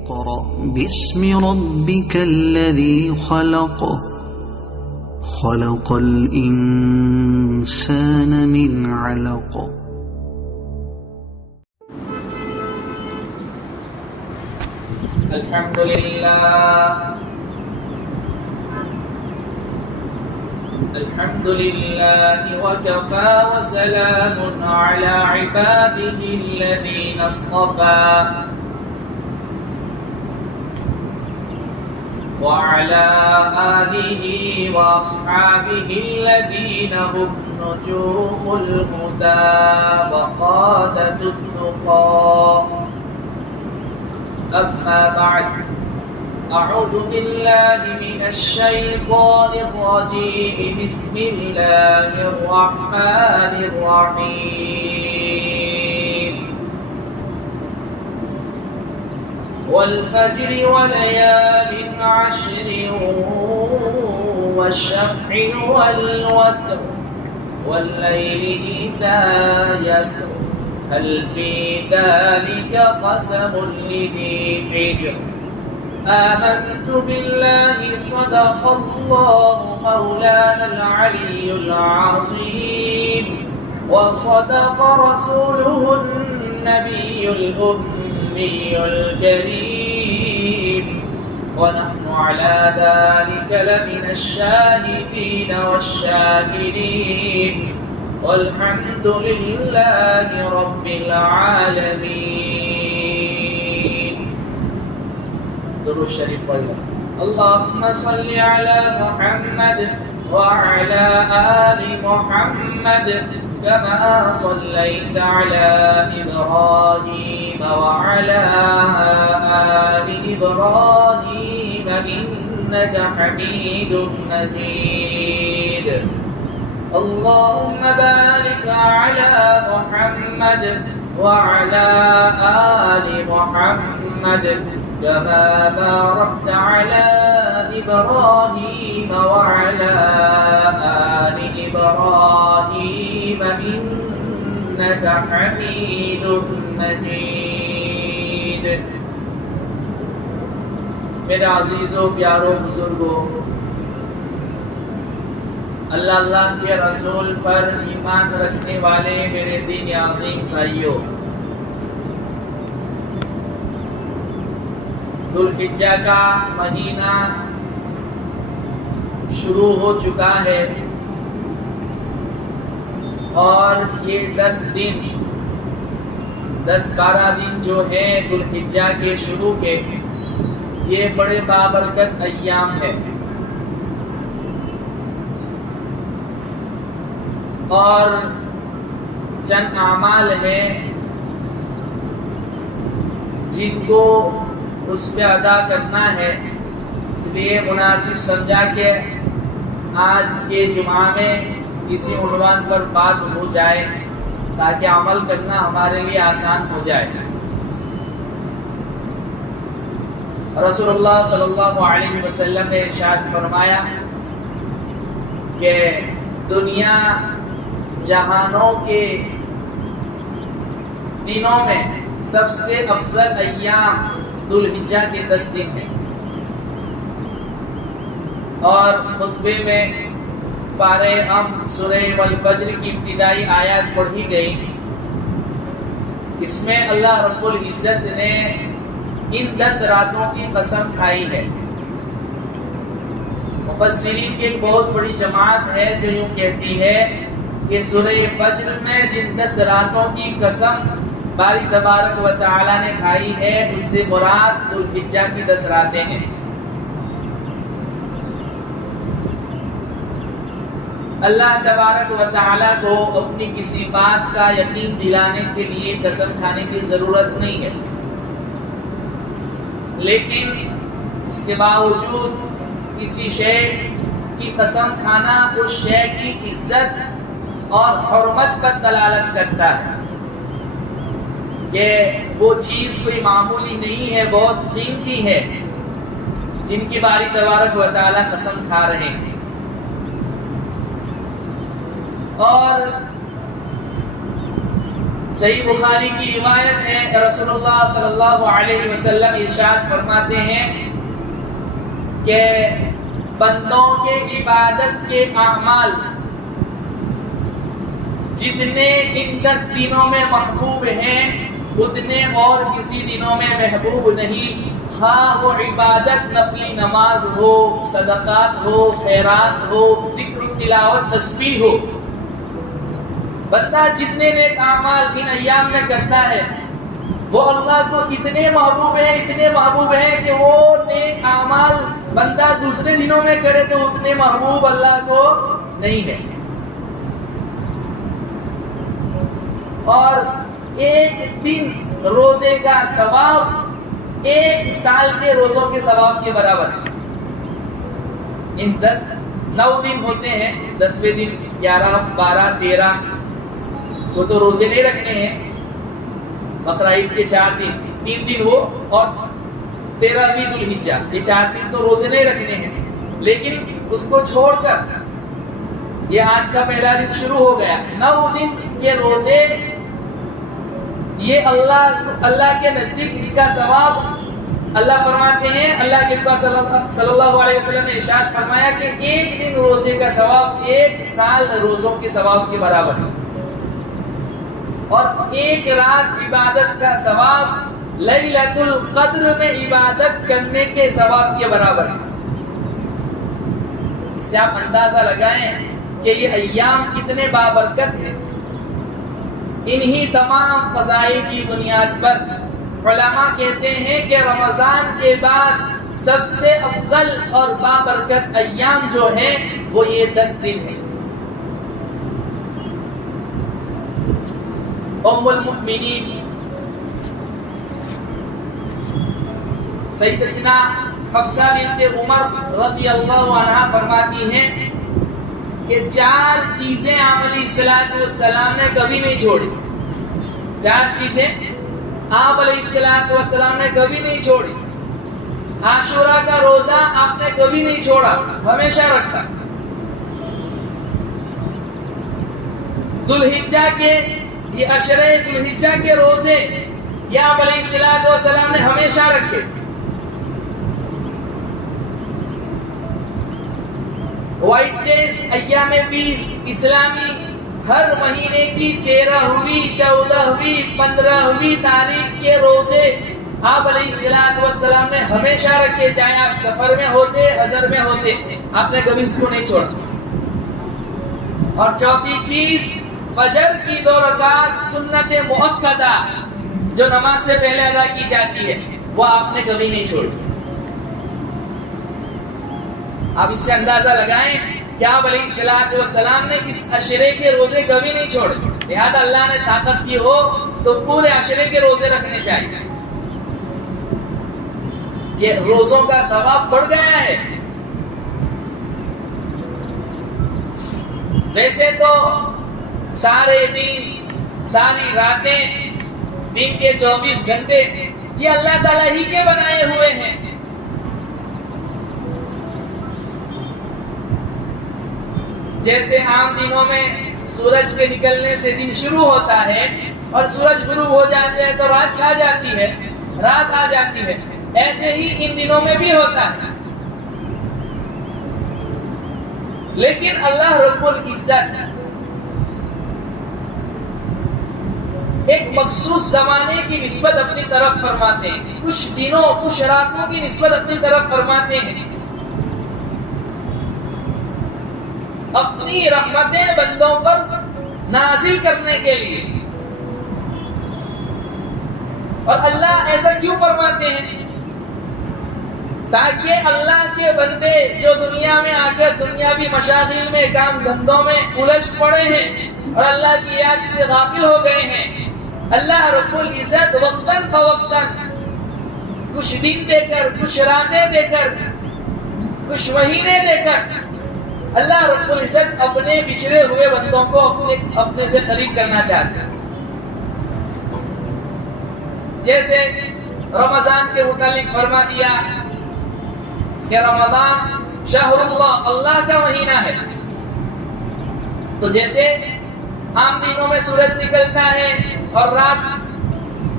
اقرأ باسم ربك الذي خلق خلق الإنسان من علق الحمد لله وكفى وسلام على عباده الذين اصطفى وعلى آله وأصحابه الذين هم نجوم الهدى وقادة التقى أما بعد أعوذ بالله من الشيطان الرجيم بسم الله الرحمن الرحيم والفجر وليال عشر والشفع والوتر والليل إذا يسر هل في ذلك قسم لذي حجر آمنت بالله صدق الله مولانا العلي العظيم وصدق رسوله النبي الأمي الكريم ونحن على ذلك لمن الشاهدين والشاكرين والحمد لله رب العالمين. درود شریف پڑھیں. اللهم صل على محمد وعلى آل محمد كما صليت على إبراهيم وعلى آل إبراهيم إنك حميد مجيد. اللهم بارك على محمد وعلى آل محمد كما باركت على إبراهيم وعلى آل إبراهيم إنك حميد مجيد. میرے عزیزوں پیاروں بزرگوں، اللہ کے رسول پر ایمان رکھنے والے میرے دین عظیم بھائیوں، ذوالحجہ کا مہینہ شروع ہو چکا ہے اور یہ 10-12 دن جو ہیں ذوالحجہ کے شروع کے، یہ بڑے بابرکت ایام ہے اور چند اعمال ہیں جن کو اس پہ ادا کرنا ہے. اس لیے مناسب سمجھا کہ آج کے جمعہ میں کسی عنوان پر بات ہو جائے تاکہ عمل کرنا ہمارے لیے آسان ہو جائے. رسول اللہ صلی اللہ علیہ وسلم نے ارشاد فرمایا کہ دنیا جہانوں کے دنوں میں سب سے افضل ایام ذوالحجہ کے 10 دن ہیں. اور خطبے میں پارے سورہ والفجر کی ابتدائی آیات پڑھی گئی. اس میں اللہ رب العزت نے ان 10 راتوں کی قسم کھائی ہے. مفسرین کی ایک بہت بڑی جماعت ہے جو یوں کہتی ہے کہ سورہ فجر میں جن 10 راتوں کی قسم باری تبارک و تعالی نے کھائی ہے اس سے مراد ذوالحجہ کی 10 راتیں ہیں. اللہ تبارک و تعالی کو اپنی کسی بات کا یقین دلانے کے لیے قسم کھانے کی ضرورت نہیں ہے، لیکن اس کے باوجود کسی شے کی قسم کھانا اس شے کی عزت اور حرمت پر دلالت کرتا ہے کہ وہ چیز کوئی معمولی نہیں ہے، بہت قیمتی ہے جن کی باری تبارک و تعالی قسم کھا رہے ہیں. اور صحیح بخاری کی روایت ہے، رسول اللہ صلی اللہ علیہ وسلم ارشاد فرماتے ہیں کہ بندوں کے عبادت کے اعمال جتنے ان 10 دنوں میں محبوب ہیں اتنے اور کسی دنوں میں محبوب نہیں، خواہ وہ عبادت نفلی نماز ہو، صدقات ہو، خیرات ہو، ذکر و تلاوت تسبیح ہو۔ بندہ جتنے نیک اعمال ان ایام میں کرتا ہے وہ اللہ کو اتنے محبوب ہیں کہ وہ نیک اعمال بندہ دوسرے دنوں میں کرے تو اتنے محبوب اللہ کو نہیں ہے۔ اور ایک دن روزے کا ثواب 1 سال کے روزوں کے ثواب کے برابر ہے۔ ان 9 دن ہوتے ہیں، 10ویں دن 11، 12، 13 وہ تو روزے نہیں رکھنے ہیں، بقرہ عید کے 4 دن، 3 دن وہ اور 13ویں ذو الحجہ، یہ 4 دن تو روزے نہیں رکھنے ہیں۔ لیکن اس کو چھوڑ کر یہ آج کا پہلا دن شروع ہو گیا، 9 دن کے روزے، یہ اللہ کے نزدیک اس کا ثواب اللہ فرماتے ہیں، اللہ کے نبی صلی اللہ علیہ وسلم نے ارشاد فرمایا کہ 1 دن روزے کا ثواب 1 سال روزوں کے ثواب کے برابر ہے، اور 1 رات عبادت کا ثواب لیلۃ القدر میں عبادت کرنے کے ثواب کے برابر ہے۔ اس سے آپ اندازہ لگائیں کہ یہ ایام کتنے بابرکت ہیں۔ انہی تمام فضائل کی بنیاد پر علماء کہتے ہیں کہ رمضان کے بعد سب سے افضل اور بابرکت ایام جو ہیں وہ یہ 10 دن ہیں۔ ام المؤمنین سیدتنا حفصہ بنت عمر رضی اللہ عنہا فرماتی ہیں کہ 4 چیزیں آپ علیہ الصلوۃ والسلام نے کبھی نہیں چھوڑی، 4 چیزیں آپ علیہ الصلوۃ والسلام نے کبھی نہیں چھوڑی۔ عاشوراء کا روزہ آپ نے کبھی نہیں چھوڑا، ہمیشہ رکھا۔ ذوالحجہ کے یہ عشرے ذوالحجہ کے روزے یہ آپ علیہ الصلوۃ والسلام نے ہمیشہ رکھے۔ وائٹ ڈیز، ایام بیس اسلامی ہر مہینے کی 13ویں، 14ویں، 15ویں تاریخ کے روزے آپ علیہ الصلوۃ والسلام نے ہمیشہ رکھے، چاہے آپ سفر میں ہوتے، حضر میں ہوتے، آپ نے کبھی اس کو نہیں چھوڑا۔ اور چوتھی چیز، فجر کی 2 رکعت سنت مؤکدہ جو نماز سے پہلے ادا کی جاتی ہے وہ آپ نے کبھی نہیں چھوڑی۔ آپ اس سے اندازہ لگائیں کہ آپ علیہ الصلوۃ والسلام نے اس عشرے کے روزے کبھی نہیں چھوڑے، لہذا اللہ نے طاقت کی ہو تو پورے عشرے کے روزے رکھنے چاہیے۔ یہ روزوں کا ثواب بڑھ گیا ہے۔ ویسے تو سارے دن، ساری راتیں، دن کے 24 گھنٹے یہ اللہ تعالیٰ ہی کے بنائے ہوئے ہیں۔ جیسے عام دنوں میں سورج کے نکلنے سے دن شروع ہوتا ہے اور سورج غروب ہو جاتے ہیں تو رات چھا جاتی ہے، رات آ جاتی ہے، ایسے ہی ان دنوں میں بھی ہوتا ہے۔ لیکن اللہ رب العزت ایک مخصوص زمانے کی نسبت اپنی طرف فرماتے ہیں، کچھ دنوں، کچھ راتوں کی نسبت اپنی طرف فرماتے ہیں، اپنی رحمتیں بندوں پر نازل کرنے کے لیے۔ اور اللہ ایسا کیوں فرماتے ہیں؟ تاکہ اللہ کے بندے جو دنیا میں آ کر دنیاوی مشاغل میں، کام دھندوں میں الجھ پڑے ہیں اور اللہ کی یاد سے غافل ہو گئے ہیں، اللہ رب العزت وقتاً فوقتاً کچھ دن دے کر، کچھ راتیں دے کر، کچھ مہینے دے کر اللہ رب العزت اپنے بچھڑے ہوئے بندوں کو اپنے سے قریب کرنا چاہتے ہیں۔ جیسے رمضان کے متعلق فرما دیا کہ رمضان شہر اللہ، اللہ کا مہینہ ہے، تو جیسے عام دنوں میں سورج نکلتا ہے اور رات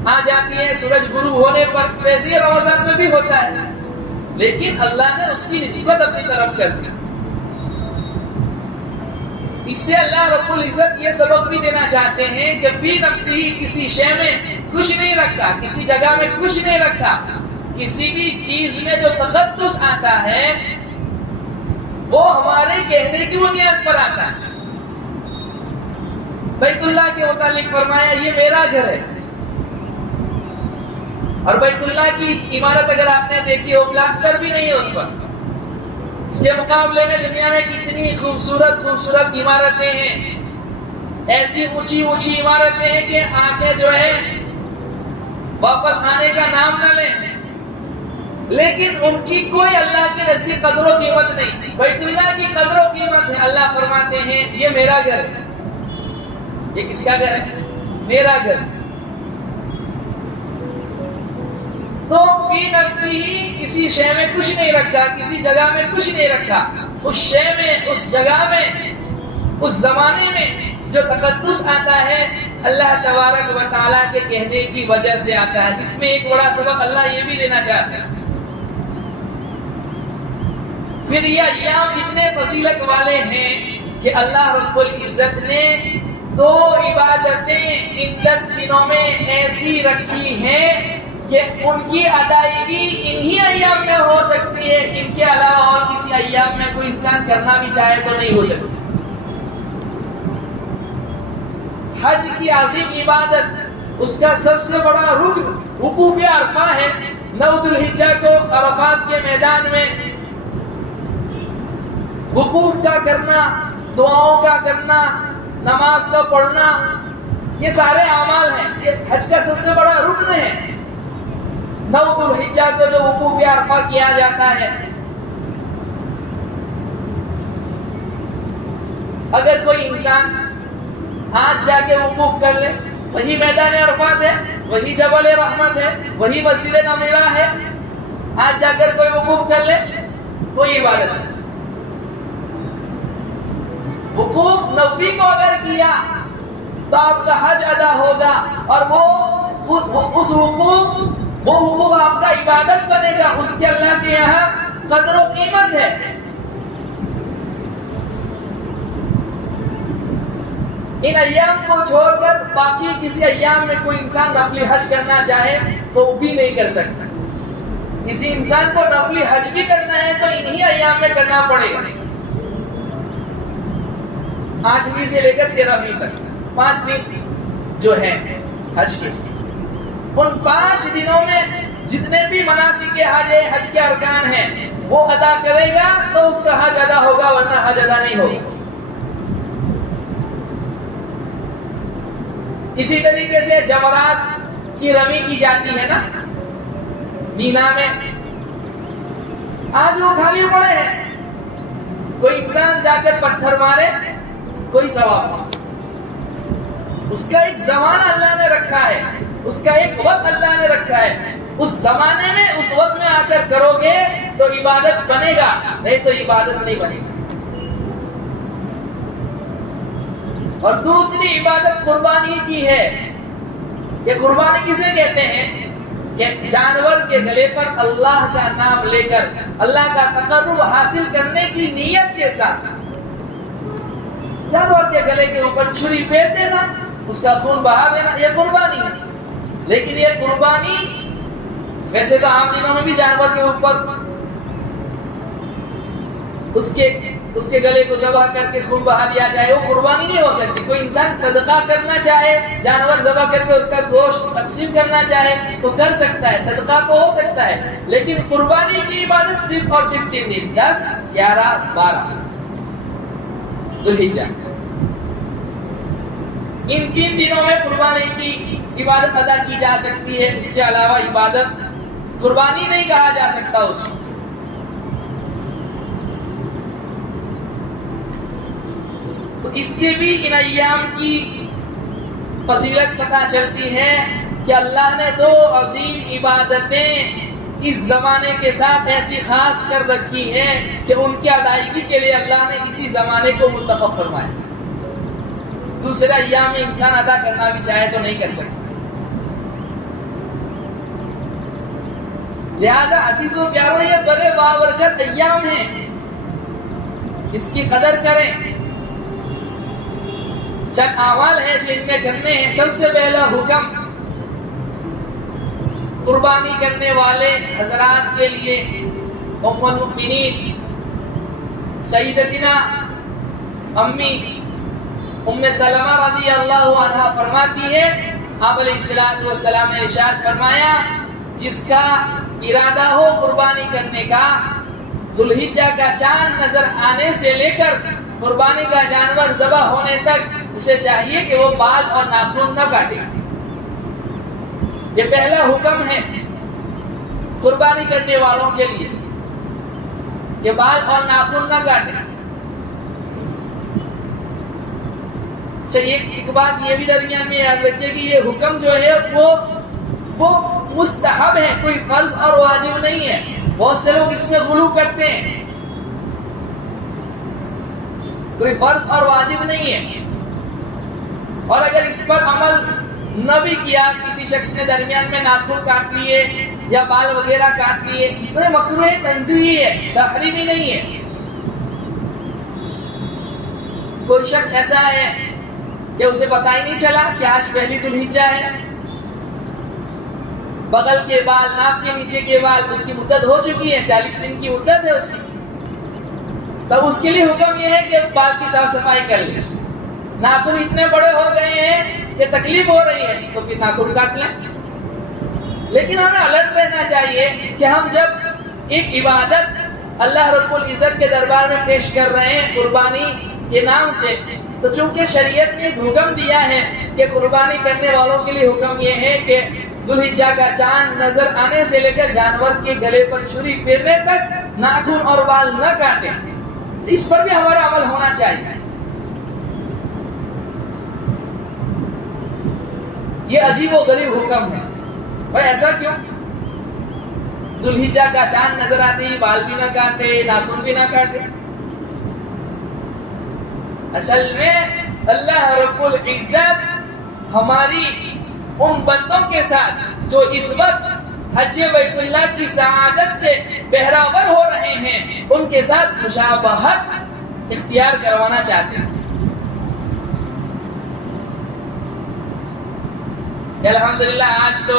آ جاتی ہے سورج غروب ہونے پر، ویسے ہی رمضان میں بھی ہوتا ہے، لیکن اللہ نے اس کی نسبت اپنی طرف کر دی۔ اس سے اللہ رب العزت یہ سبق بھی دینا چاہتے ہیں کہ فی نفسی کسی شے میں کچھ نہیں رکھا، کسی جگہ میں کچھ نہیں رکھا، کسی بھی چیز میں جو تقدس آتا ہے وہ ہمارے کہنے کی بنیاد پر آتا ہے۔ بیت اللہ کے متعلق فرمایا یہ میرا گھر ہے، اور بیت اللہ کی عمارت اگر آپ نے دیکھی ہو پلاسٹر بھی نہیں ہے اس وقت، اس کے مقابلے میں دنیا میں کتنی خوبصورت خوبصورت عمارتیں ہیں، ایسی اونچی اونچی عمارتیں ہیں کہ آنکھیں جو ہے واپس آنے کا نام نہ لیں، لیکن ان کی کوئی اللہ کے نزدیک قدر و قیمت نہیں۔ بیت اللہ کی قدر و قیمت ہے۔ اللہ فرماتے ہیں یہ میرا گھر ہے۔ یہ کس کا گھر ہے؟ میرا گھر۔ تو فی نفسی ہی کسی شے میں کچھ نہیں رکھا، کسی جگہ میں کچھ نہیں رکھا، اس شے میں، اس جگہ میں، اس زمانے میں جو تقدس آتا ہے اللہ تبارک و تعالیٰ کے کہنے کی وجہ سے آتا ہے۔ جس میں ایک بڑا سبق اللہ یہ بھی دینا چاہتے ہیں، پھر یہ ایام اتنے فضیلت والے ہیں کہ اللہ رب العزت نے دو عبادتیں ان 10 دنوں میں ایسی رکھی ہیں کہ ان کی ادائیگی انہی ایام میں ہو سکتی ہے، ان کے علاوہ اور کسی ایام میں کوئی انسان کرنا بھی چاہے تو نہیں ہو سکتی۔ حج کی عظیم عبادت، اس کا سب سے بڑا رکن وقوف عرفہ ہے۔ 9 ذی الحجہ کو عرفات کے میدان میں وقوف کا کرنا، دعاؤں کا کرنا، نماز کا پڑھنا، یہ سارے اعمال ہیں، یہ حج کا سب سے بڑا رکن ہے۔ 9 ذی الحجہ کو جو وقوف عرفہ کیا جاتا ہے، اگر کوئی انسان آج جا کے وقوف کر لے، وہی میدان عرفات ہے، وہی جبل رحمت ہے، وہی مسجد نمیرہ ہے، آج جا کر کوئی وقوف کر لے کوئی عبادت ہے۔ وقوف نبی کو اگر کیا تو آپ کا حج ادا ہوگا، اور اس وقوف آپ کا عبادت بنے گا، اس کے اللہ کے یہاں قدر و قیمت ہے۔ ان ایام کو چھوڑ کر باقی کسی ایام میں کوئی انسان نفلی حج کرنا چاہے تو وہ بھی نہیں کر سکتا۔ کسی انسان کو نفلی حج بھی کرنا ہے تو انہی ایام میں کرنا پڑے گا۔ 8ویں سے لے کر 13ویں تک 5 دن جو ہیں حج کے، ان 5 دنوں میں جتنے بھی مناسک حج ہے، حج کے ارکان ہیں، وہ ادا کرے گا تو اس کا حج ادا ہوگا، ورنہ حج ادا نہیں ہوگا۔ اسی طریقے سے جمرات کی رمی کی جاتی ہے نا مینا میں، آج وہ خالی پڑے ہیں، کوئی انسان جا کر پتھر مارے کوئی ثواب نہیں۔ اس کا ایک زمانہ اللہ نے رکھا ہے، اس کا ایک وقت اللہ نے رکھا ہے، اس زمانے میں اس وقت میں آ کر کرو گے تو عبادت بنے گا، نہیں تو عبادت نہیں بنے گا۔ اور دوسری عبادت قربانی کی ہے۔ یہ قربانی کسے کہتے ہیں؟ کہ جانور کے گلے پر اللہ کا نام لے کر اللہ کا تقرب حاصل کرنے کی نیت کے ساتھ جانور کے گلے کے اوپر چھری پھیر دینا، اس کا خون بہا دینا، یہ قربانی ہے۔ لیکن یہ قربانی ویسے تو عام دنوں میں بھی جانور کے اوپر اس کے گلے کو ذبح کر کے خون بہا دیا جائے، وہ قربانی نہیں ہو سکتی۔ کوئی انسان صدقہ کرنا چاہے، جانور ذبح کر کے اس کا گوشت تقسیم کرنا چاہے تو کر سکتا ہے، صدقہ تو ہو سکتا ہے، لیکن قربانی کی عبادت صرف اور صرف 3 دن 10، 11، 12 ذی الحجہ، ان 3 دنوں میں قربانی کی عبادت ادا کی جا سکتی ہے۔ اس کے علاوہ عبادت قربانی نہیں کہا جا سکتا اس کو۔ تو اس سے بھی ان ایام کی فضیلت پتہ چلتی ہے کہ اللہ نے 2 عظیم عبادتیں اس زمانے کے ساتھ ایسی خاص کر رکھی ہے کہ ان کی ادائیگی کے لیے اللہ نے اسی زمانے کو منتخب فرمایا۔ دوسرے ایام میں انسان ادا کرنا بھی چاہے تو نہیں کر سکتا. لہذا عزیز و پیارو یہ بڑے بابرکت ایام ہیں، اس کی قدر کریں. چند اعمال ہیں جن میں کرنے ہیں. سب سے پہلا حکم قربانی کرنے والے حضرات کے لیے ام المؤمنین سیدتنا امی ام سلمہ رضی اللہ عنہا فرماتی ہے، آپ علیہ الصلوۃ والسلام نے ارشاد فرمایا، جس کا ارادہ ہو قربانی کرنے کا، ذو الحجہ کا چاند نظر آنے سے لے کر قربانی کا جانور ذبح ہونے تک اسے چاہیے کہ وہ بال اور ناخن نہ کاٹے. یہ پہلا حکم ہے قربانی کرنے والوں کے لیے کہ بال اور ناخن نہ کاٹے. چلیے ایک بات یہ بھی درمیان میں یاد رکھیے کہ یہ حکم جو ہے وہ مستحب ہے، کوئی فرض اور واجب نہیں ہے. بہت سے لوگ اس میں غلو کرتے ہیں. کوئی فرض اور واجب نہیں ہے، اور اگر اس پر عمل نہ بھی کیا، کسی شخص نے درمیان میں ناخن کاٹ لیے یا بال وغیرہ کاٹ لیے تو یہ مکروہ تنزیہی ہے، تحریمی نہیں ہے. کوئی شخص ایسا ہے کہ اسے پتہ ہی نہیں چلا کہ آج پہلی ذو الحجہ ہے، بغل کے بال، ناک کے نیچے کے بال اس کی مدت ہو چکی ہے، 40 دن کی مدت ہے اس کی، تب اس کے لیے حکم یہ ہے کہ بال کی صاف صفائی کر لیں. ناخن اتنے بڑے ہو گئے ہیں کہ تکلیف ہو رہی ہے تو پھر ناخن کاٹ لیں. لیکن ہمیں الرٹ رہنا چاہیے کہ ہم جب ایک عبادت اللہ رب العزت کے دربار میں پیش کر رہے ہیں قربانی کے نام سے، تو چونکہ شریعت نے ایک حکم دیا ہے کہ قربانی کرنے والوں کے لیے حکم یہ ہے کہ ذو الحجہ کا چاند نظر آنے سے لے کر جانور کے گلے پر چھری پھیرنے تک ناخن اور بال نہ کاٹیں. اس پر بھی ہمارا عمل ہونا چاہیے. یہ عجیب و غریب حکم ہے. بھائی ایسا کیوں؟ ذو الحجہ کا چاند نظر آتے ہی بال بھی نہ کاٹے، ناخن بھی نہ کاٹے. اصل میں اللہ رب العزت ہماری ان بندوں کے ساتھ جو اس وقت حج بیت اللہ کی سعادت سے بہراور ہو رہے ہیں، ان کے ساتھ مشابہت اختیار کروانا چاہتے ہیں. الحمدللہ آج تو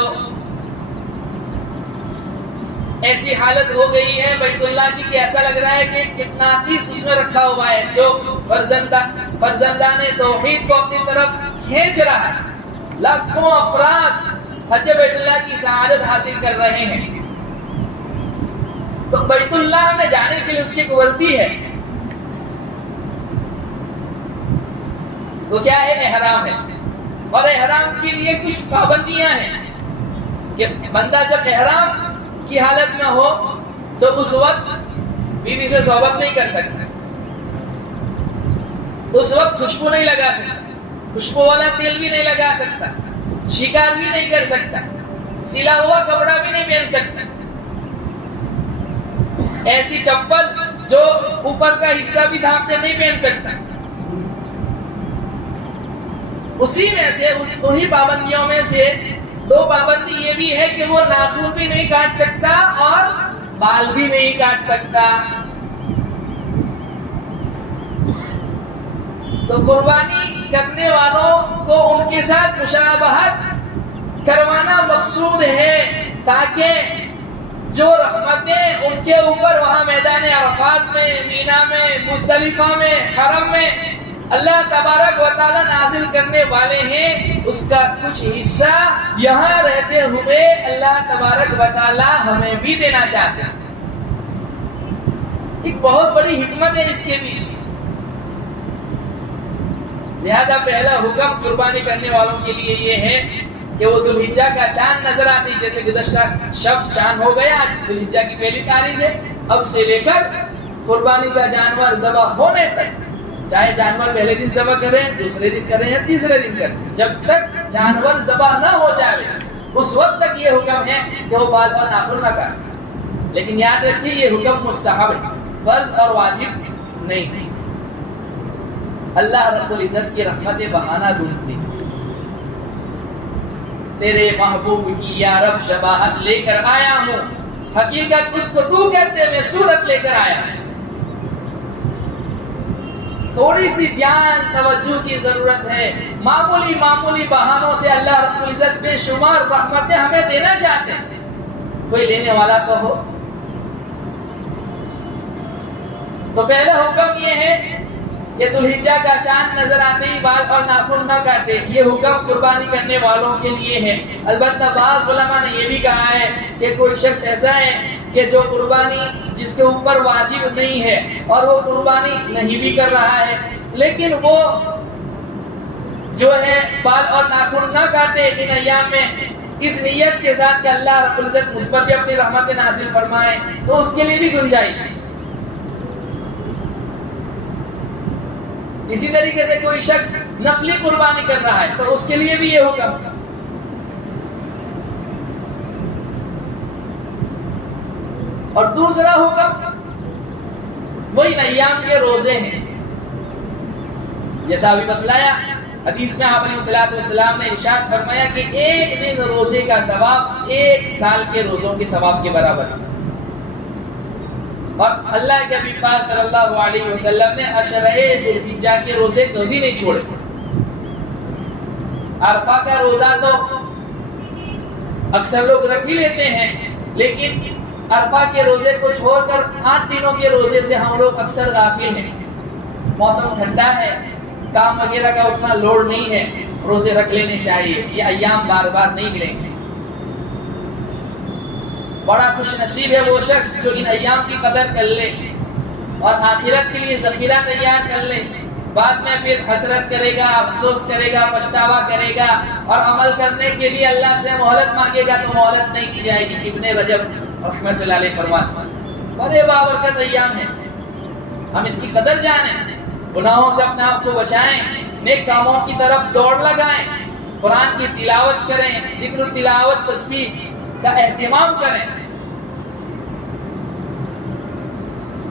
ایسی حالت ہو گئی ہے بیت اللہ کی کہ ایسا لگ رہا ہے کہ کتنا تیس اس میں رکھا ہوا ہے جو فرزندان توحید کو اپنی طرف کھینچ رہا ہے. لاکھوں افراد حج بیت اللہ کی سعادت حاصل کر رہے ہیں. تو بیت اللہ میں جانے کے لیے اس کی ایک وردی ہے، وہ کیا ہے؟ احرام ہے. اور احرام کے لیے کچھ پابندیاں ہیں کہ بندہ جب احرام کی حالت میں ہو تو اس وقت بیوی سے صحبت نہیں کر سکتا، اس وقت خوشبو نہیں لگا سکتا، خوشبو والا تیل بھی نہیں لگا سکتا، شکار بھی نہیں کر سکتا، سلا ہوا کپڑا بھی نہیں پہن سکتا، ایسی چپل جو اوپر کا حصہ بھی ڈھانپتے نہیں پہن سکتا. اسی میں سے انہی پابندیوں میں سے دو پابندی یہ بھی ہے کہ وہ ناخن بھی نہیں کاٹ سکتا اور بال بھی نہیں کاٹ سکتا. تو قربانی کرنے والوں کو ان کے ساتھ مشابہت کروانا مقصود ہے تاکہ جو رحمتیں ان کے اوپر وہاں میدان عرفات میں، مینا میں، مزدلفہ میں، حرم میں اللہ تبارک و تعالی نازل کرنے والے ہیں، اس کا کچھ حصہ یہاں رہتے ہوئے اللہ تبارک و تعالی ہمیں بھی دینا چاہتے ہیں. ایک بہت بڑی حکمت ہے اس کے پیچھے. لہذا پہلا حکم قربانی کرنے والوں کے لیے یہ ہے کہ وہ ذو الحجہ کا چاند نظر آتی، جیسے گزشتہ شب چاند ہو گیا، ذو الحجہ کی پہلی تاریخ ہے، اب سے لے کر قربانی کا جانور ذبح ہونے تک، چاہے جانور پہلے دن ذبح کریں، دوسرے دن کریں یا تیسرے دن کریں، جب تک جانور ذبح نہ ہو جائے اس وقت تک یہ حکم ہے کہ وہ بال اور ناخن نہ کاٹیں. لیکن یاد رکھیے یہ حکم مستحب ہے، فرض اور واجب نہیں ہے. اللہ رب العزت کی رحمت بہانہ ڈھونڈتی ہے. تیرے محبوب کی یا رب شباہت لے کر آیا ہوں، حقیقت اس کو تو کہتے میں صورت لے کر آیا. تھوڑی سی دھیان توجہ کی ضرورت ہے. معمولی بہانوں سے اللہ رب العزت بے شمار رحمتیں ہمیں دینا چاہتے ہیں. کوئی لینے والا تو ہو. تو پہلا حکم یہ ہے کہ ذوالحجہ کا چاند نظر آتے ہی بال اور ناخن نہ کاٹے. یہ حکم قربانی کرنے والوں کے لیے ہے. البتہ بعض علماء نے یہ بھی کہا ہے کہ کوئی شخص ایسا ہے کہ جو قربانی جس کے اوپر واجب نہیں ہے اور وہ قربانی نہیں بھی کر رہا ہے، لیکن وہ جو ہے بال اور ناخن نہ کاٹے ان ایام میں، اس نیت کے ساتھ کہ اللہ رب العزت مجھ پر بھی اپنی رحمت نازل فرمائے، تو اس کے لیے بھی گنجائش ہے. اسی طریقے سے کوئی شخص نفلی قربانی کر رہا ہے تو اس کے لیے بھی یہ حکم. اور دوسرا حکم وہی ایام کے روزے ہیں. جیسا ابھی بتلایا حدیث میں آپ علیہ الصلوۃ والسلام نے ارشاد فرمایا کہ ایک دن روزے کا ثواب 1 سال کے روزوں کے ثواب کے برابر ہے. اور اللہ کے نبی پاک صلی اللہ علیہ وسلم نے عشرہ ذوالحجہ کے روزے کبھی نہیں چھوڑے. عرفہ کا روزہ تو اکثر لوگ رکھ ہی لیتے ہیں، لیکن عرفہ کے روزے کو چھوڑ کر 8 دنوں کے روزے سے ہم لوگ اکثر غافل ہیں. موسم ٹھنڈا ہے، کام وغیرہ کا اتنا لوڈ نہیں ہے، روزے رکھ لینے چاہیے. یہ ایام بار بار نہیں ملیں گے. بڑا خوش نصیب ہے وہ شخص جو ان ایام کی قدر کر لے اور آخرت کے لیے ذخیرہ تیار کر لے. بعد میں پھر حسرت کرے گا، افسوس کرے گا، پچھتاوا کرے گا اور عمل کرنے کے لیے اللہ سے مہلت مانگے گا تو مہلت نہیں دی جائے گی. ابن رجب رحمۃ اللہ علیہ فرماتے ہیں بڑے بابرکت ایام ہیں، ہم اس کی قدر جانیں، گناہوں سے اپنے آپ کو بچائیں، نیک کاموں کی طرف دوڑ لگائیں، قرآن کی تلاوت کریں، ذکر و تلاوت تسبیح کا اہتمام کریں.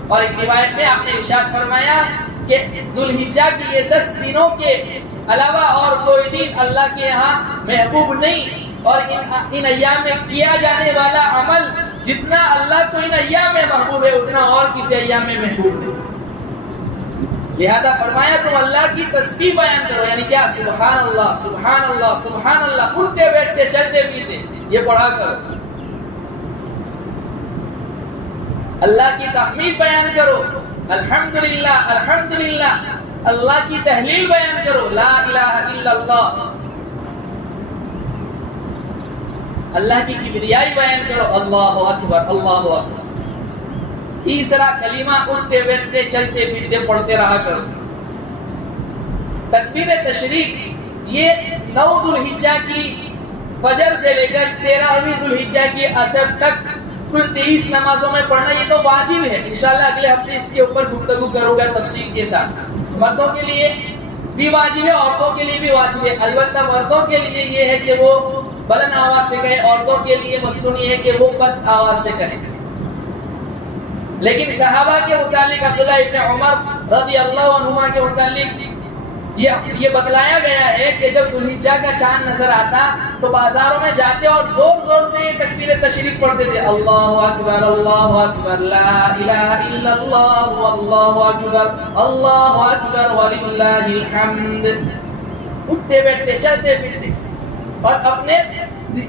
اور ایک روایت میں آپ نے ارشاد فرمایا کہ ذوالحجہ کی یہ 10 دنوں کے علاوہ اور کوئی دن اللہ کے یہاں محبوب نہیں، اور ان ایام میں کیا جانے والا عمل جتنا اللہ کو ان ایام میں محبوب ہے اتنا اور کسی ایام میں محبوب نہیں. لہذا فرمایا تم اللہ کی تسبیح بیان کرو، یعنی کیا؟ سبحان اللہ سبحان اللہ سبحان اللہ، اٹھتے بیٹھتے چلتے پیتے یہ پڑھا کرو. اللہ کی تحمید بیان کرو، الحمدللہ الحمدللہ. اللہ کی تحلیل بیان کرو، لا الہ الا اللہ. اللہ کی کبریائی بیان کرو، اللہ اکبر اللہ اکبر. تیسرا کلمہ اٹھتے بیٹھتے چلتے پھرتے پڑھتے رہا کرو. تکبیر تشریق یہ 9 ذوالحجہ کی فجر سے لے کر 13ویں ذوالحجہ کی عصر تک کل 23 نمازوں میں پڑھنا یہ تو واجب ہے. انشاءاللہ اگلے ہفتے اس کے اوپر گفتگو کروں گا تفصیل کے ساتھ. مردوں کے لیے بھی واجب ہے، عورتوں کے لیے بھی واجب ہے. البتہ مردوں کے لیے یہ ہے کہ وہ بلند آواز سے کہیں، عورتوں کے لیے مسنونی ہے کہ وہ پست آواز سے کہیں. لیکن صحابہ کے متعلق عبداللہ ابن عمر رضی اللہ عنہما کے متعلق یہ بتلایا گیا ہے کہ جب ذوالحجہ کا چاند نظر آتا تو بازاروں میں جاتے اور زور زور سے یہ تکبیر تشریق پڑھتے تھے، اللہ اکبر لا الہ الا اللہ اللہ اکبر وللہ الحمد. اٹھتے بیٹھتے چلتے پھرتے اور اپنے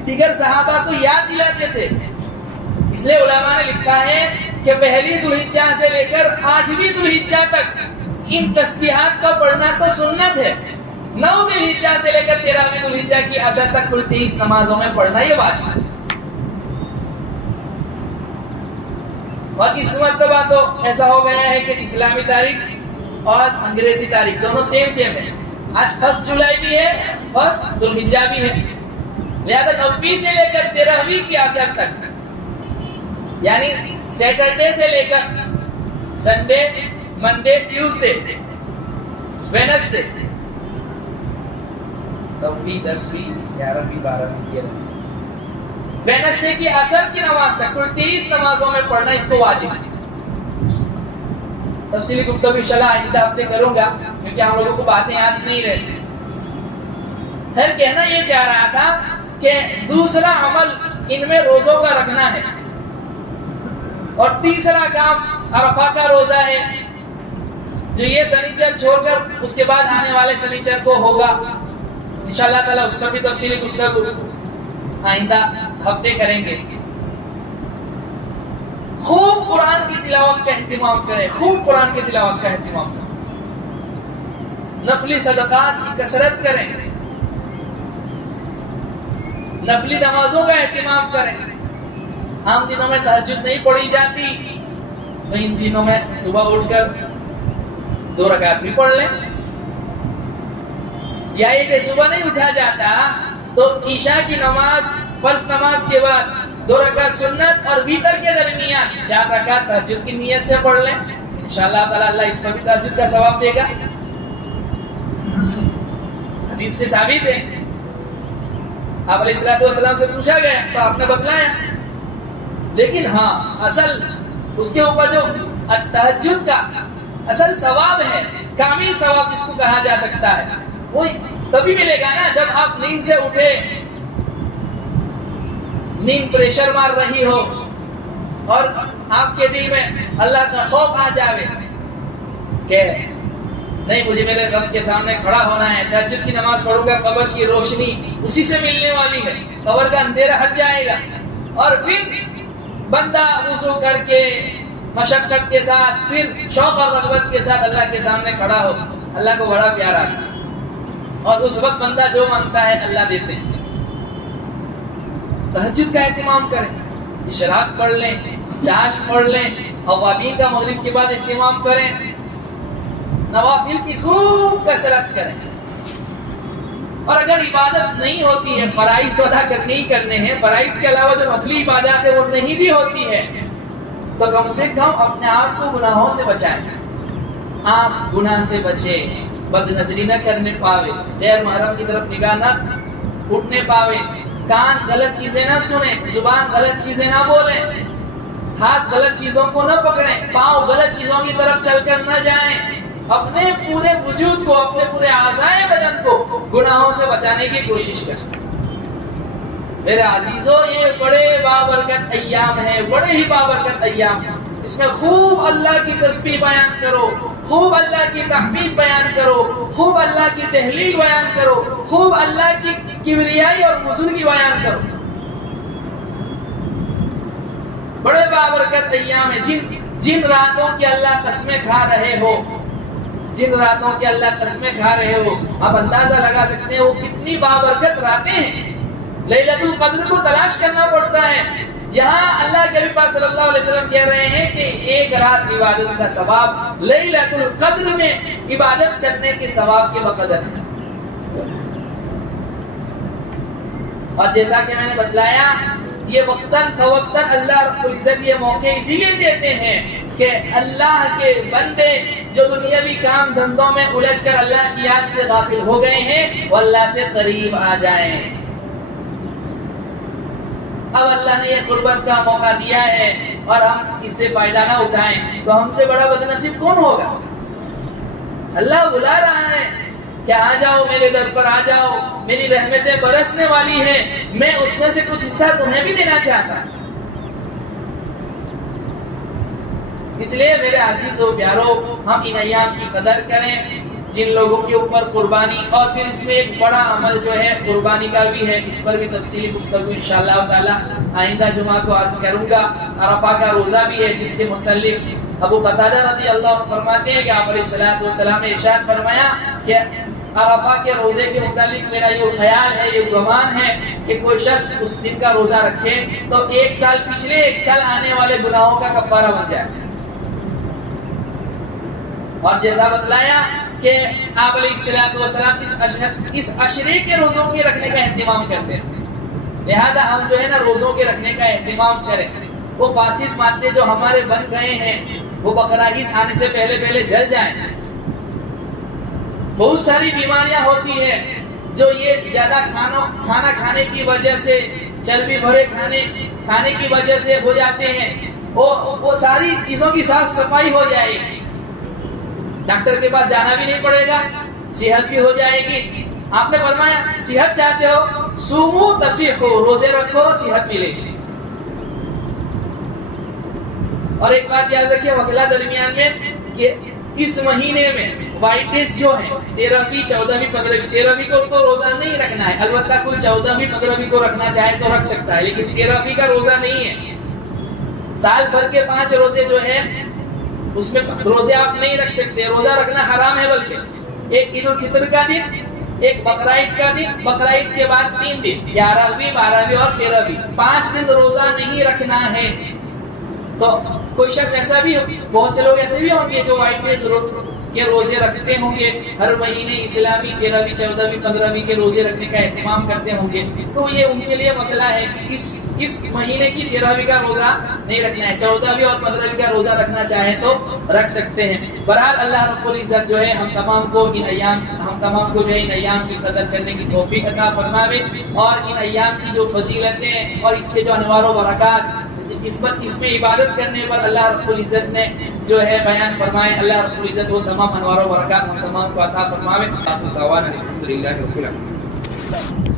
دیگر صحابہ کو یاد دلاتے تھے. اس لیے علماء نے لکھا ہے کہ پہلی ذوالحجہ سے لے کر 8ویں ذوالحجہ تک ان تسبیحات کا پڑھنا تو سنت ہے. 9 ذوالحجہ سے لے کر 13ویں ذوالحجہ کی عصر تک کل 23 نمازوں میں پڑھنا یہ واجب ہے. اور اس مرتبہ تو ایسا ہو گیا ہے کہ اسلامی تاریخ اور انگریزی تاریخ دونوں سیم ہے. آج 1 جولائی بھی ہے، 1 ذوالحجہ بھی ہے. لہذا 9ویں سے لے کر 13ویں کی عصر تک، یعنی سیٹرڈے سے لے کر سنڈے منڈے ٹیوزڈے وینسڈے 9ویں 10ویں 11ویں 12ویں 13ویں وینسڈے کی عصر کی نماز تک کل 23 نمازوں میں پڑھنا اس کو واجب ہے. تفصیلی گفتگو انشاءاللہ آئندہ ہفتے کروں گا کیونکہ ہم لوگوں کو باتیں یاد نہیں رہتی. پھر کہنا یہ چاہ رہا تھا کہ دوسرا عمل ان میں روزوں کا رکھنا ہے، اور تیسرا کام عرفہ کا روزہ ہے جو یہ سنیچر چھوڑ کر اس کے بعد آنے والے سنیچر کو ہوگا. انشاءاللہ تعالیٰ اس پر بھی تفصیلی گفتگو آئندہ ہفتے کریں گے. خوب قرآن کی تلاوت کا اہتمام کریں، خوب قرآن کی تلاوت کا اہتمام کریں، نفلی صدقات کی کثرت کریں، نفلی نمازوں کا اہتمام کریں. عام دنوں میں تہجد نہیں پڑھی جاتی تو ان دنوں میں صبح اٹھ کر 2 رکعت بھی پڑھ لیں، یا یہ کہ صبح نہیں اٹھا جاتا تو عشاء کی نماز فرض نماز کے بعد 2 رکعت سنت اور ویتر کے درمیان 4 رکعت تہجد کی نیت سے پڑھ لیں. انشاءاللہ تعالی اللہ اس پر بھی تہجد کا ثواب دے گا. حدیث سے ثابت ہے. آپ علیہ السلام سے پوچھا گیا تو آپ نے بتلایا، لیکن ہاں اصل اس کے اوپر جو تہجد کا اصل ثواب ہے، کامل ثواب جس کو کہا جا سکتا ہے، وہ تبھی ملے گا نا جب آپ نیند سے اٹھے، نیند پریشر مار رہی ہو اور آپ کے دل میں اللہ کا خوف آ جاوے کہ نہیں مجھے میرے رب کے سامنے کھڑا ہونا ہے، تہجد کی نماز پڑھوں گا، قبر کی روشنی اسی سے ملنے والی ہے، قبر کا اندھیرا ہٹ جائے گا. اور پھر بندہ وضو کر کے مشقت کے ساتھ پھر شوق اور رغبت کے ساتھ اللہ کے سامنے کھڑا ہو، اللہ کو بڑا پیارا ہے. اور اس وقت بندہ جو مانگتا ہے اللہ دیتے ہیں. تہجد کا اہتمام کریں، اشراق پڑھ لیں، چاشت پڑھ لیں، اوابین کا مغرب کے بعد اہتمام کریں، نوافل کی خوب کثرت کریں. اور اگر عبادت نہیں ہوتی ہے، فرائض تو ادا کرنے ہی کرنے ہیں، فرائض کے علاوہ جو نفلی عبادات ہے وہ نہیں بھی ہوتی ہے تو کم سے کم اپنے آپ کو گناہوں سے بچائیں. آپ گناہ سے بچے، بد نظری نہ کرنے پاوے، غیر محرم کی طرف نگاہ نہ اٹھنے پاوے، کان غلط چیزیں نہ سنیں، زبان غلط چیزیں نہ بولیں، ہاتھ غلط چیزوں کو نہ پکڑیں، پاؤں غلط چیزوں کی طرف چل کر نہ جائیں. اپنے پورے وجود کو، اپنے پورے اعضائے بدن کو گناہوں سے بچانے کی کوشش کریں. میرے عزیزوں، یہ بڑے بابرکت ایام ہیں، بڑے ہی بابرکت ایام ہیں. اس میں خوب اللہ کی تسبیح بیان کرو، خوب اللہ کی تحمید بیان کرو، خوب اللہ کی تحلیل بیان کرو، خوب اللہ کی کبریائی اور بزرگی بیان کرو. بڑے بابرکت ایام ہیں. جن راتوں کی اللہ قسمیں کھا رہے ہو، جن راتوں کی اللہ قسمیں کھا رہے ہو، آپ اندازہ لگا سکتے ہیں وہ کتنی بابرکت راتیں ہیں. لیلۃ القدر کو تلاش کرنا پڑتا ہے. یہاں اللہ کے نبی پاک صلی اللہ علیہ وسلم کہہ رہے ہیں کہ ایک رات عبادت کا ثواب لیلۃ القدر میں عبادت کرنے کے ثواب کے بقدر ہے. اور جیسا کہ میں نے بتلایا، یہ وقتاً فوقتاً اللہ رب العزت یہ موقع اسی لیے دیتے ہیں کہ اللہ کے بندے جو دنیاوی کام دھندوں میں الجھ کر اللہ کی یاد سے غافل ہو گئے ہیں وہ اللہ سے قریب آ جائیں. اب اللہ نے یہ قربت کا موقع دیا ہے اور ہم اس سے فائدہ نہ اٹھائیں تو ہم سے بڑا بدنصیب کون ہوگا؟ اللہ بلا رہا ہے کہ آ جاؤ میرے در پر، آ جاؤ، میری رحمتیں برسنے والی ہیں، میں اس میں سے کچھ حصہ تمہیں بھی دینا چاہتا. اس لیے میرے عزیز و پیارو، ہم ان ایام کی قدر کریں. جن لوگوں کے اوپر قربانی، اور پھر اس میں ایک بڑا عمل جو ہے قربانی کا بھی ہے، اس پر بھی تفصیلی گفتگو انشاءاللہ تعالی آئندہ جمعہ کو عرض کروں گا. عرفہ کا روزہ بھی ہے جس کے متعلق ابو قتادہ رضی اللہ عنہ فرماتے ہیں کہ آپ علیہ السلام نے ارشاد فرمایا کہ عرفہ کے روزے کے متعلق میرا یہ خیال ہے، یہ گمان ہے کہ کوئی شخص اس دن کا روزہ رکھے تو 1 سال پچھلے 1 سال آنے والے گناہوں کا کفارہ بن جائے. اور جیسا بتلایا کہ آپ علیہ السلام اس عشرے کے روزوں کے رکھنے کا اہتمام کرتے ہیں، لہذا ہم جو ہے نا روزوں کے رکھنے کا اہتمام کریں. وہ فاسد مادے جو ہمارے بن گئے ہیں وہ بقرہ عید آنے سے پہلے جل جائیں. بہت ساری بیماریاں ہوتی ہیں جو یہ زیادہ کھانا کھانے کی وجہ سے، چربی بھرے کھانے کی وجہ سے ہو جاتے ہیں. وہ ساری چیزوں کی صاف صفائی ہو جائے گی. ڈاکٹر کے پاس جانا بھی نہیں پڑے گا, صحت بھی ہو جائے گی. آپ نے فرمایا صحت چاہتے ہو صومو تصیحو, روزے رکھو صحت ملے گی. اور ایک بات یاد رکھیے مسئلہ درمیان میں کہ اس مہینے میں وائٹ ڈیز جو ہیں 13ویں 14ویں 15ویں, 13ویں کو تو روزہ نہیں رکھنا ہے, البتہ کوئی 14ویں 15ویں کو رکھنا چاہے تو رکھ سکتا ہے, لیکن 13ویں کا روزہ نہیں ہے. سال بھر کے 5 روزے جو ہیں اس میں روزے آپ نہیں رکھ سکتے, روزہ رکھنا حرام ہے. بلکہ ایک عید الفطر کا دن, ایک بقرعید کا دن, بقرعید کے بعد 3 دن 11ویں 12ویں اور 13ویں, 5 دن روزہ نہیں رکھنا ہے. تو کوئی شخص ایسا بھی ہو, بہت سے لوگ ایسے بھی ہوں گے جو وائٹ ڈیز کے روزے رکھتے ہوں گے, ہر مہینے اسلامی 13ویں 14ویں 15ویں کے روزے رکھنے کا اہتمام کرتے ہوں گے. تو یہ ان کے لیے مسئلہ ہے کہ اس مہینے کی 13ویں کا روزہ نہیں رکھنا ہے, 14ویں اور 15ویں کا روزہ رکھنا چاہے تو رکھ سکتے ہیں. بہرحال اللہ رب العزت جو ہے ہم تمام کو جو ہے ان ایام کی قدر کرنے کی توفیق عطا فرمائے, اور ان ایام کی جو فضیلتیں اور اس کے جو انوار و برکات اس میں عبادت کرنے پر اللہ رب العزت نے جو ہے بیان فرمائے, اللہ رب العزت وہ تمام انوار و برکات ہم تمام کو عطا فرمائے. الحمدللہ رب العالمین.